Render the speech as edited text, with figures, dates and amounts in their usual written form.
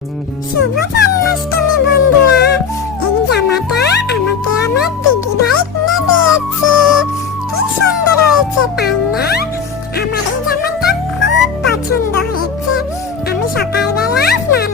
শুভ জন্মাষ্টমী বন্ধুরা, এই জামাটা আমাকে আমার দিদি ভাই কিনে দিয়েছে। কি সুন্দর হয়েছে তাই না? আমার এই জামাটা খুব পছন্দ হয়েছে। আমি সকালবেলা স্নান